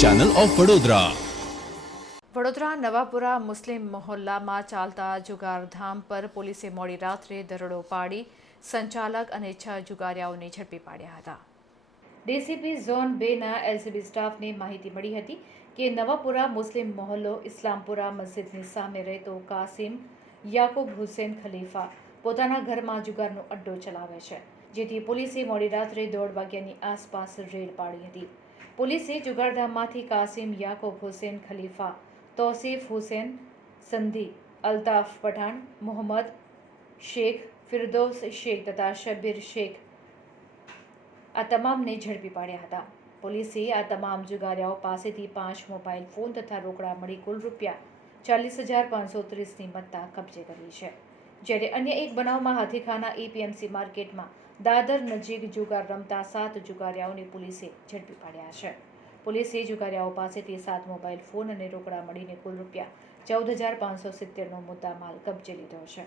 Channel of Vadodara Vadodara, Navapura મુસ્લિમ મહોલ્લામાં ચાલતા જુગારધામ પર પોલીસે મોડી રાત્રે દરોડો પાડી સંચાલક અને છ જુગારિયાઓને ઝડપી પાડ્યા હતા. ડીસીપી ઝોન બેના એલસીબી સ્ટાફને માહિતી મળી હતી કે નવાપુરા મુસ્લિમ મહોલ્લો ઇસ્લામપુરા મસ્જિદની સામે રહેતો કાસિમ યાકુબ હુસેન ખલીફા પોતાના ઘરમાં જુગારનો અડ્ડો ચલાવે છે. જેથી પોલીસે મોડી રાત્રે દોઢ વાગ્યાની આસપાસ રેડ પાડી હતી. પોલીસે જુગારધામમાંથી કાસિમ યાકુબ હુસેન ખલીફા, તોસીફ હુસેન, સંધી, અલ્તાફ પઠાણ, મોહમ્મદ શેખ, ફિરદોસ શેખ તથા શબીર શેખ આ તમામને ઝડપી પાડ્યા હતા. પોલીસે આ તમામ જુગારિયાઓ પાસેથી પાંચ મોબાઈલ ફોન તથા રોકડા મળી કુલ રૂપિયા ચાલીસ હજાર પાંચસો ત્રીસની મત્તા કબજે કરી છે. જ્યારે અન્ય એક બનાવમાં હાથીખાના એપીએમસી માર્કેટમાં દાદર નજીક જુગાર રમતા સાત જુગારિયાઓને પોલીસે ઝડપી પાડ્યા છે. પોલીસે જુગારિયાઓ પાસેથી સાત મોબાઈલ ફોન અને રોકડા મળીને કુલ રૂપિયા ચૌદ હજાર પાંચસો સિત્તેરનો મુદ્દા માલ કબજે લીધો છે.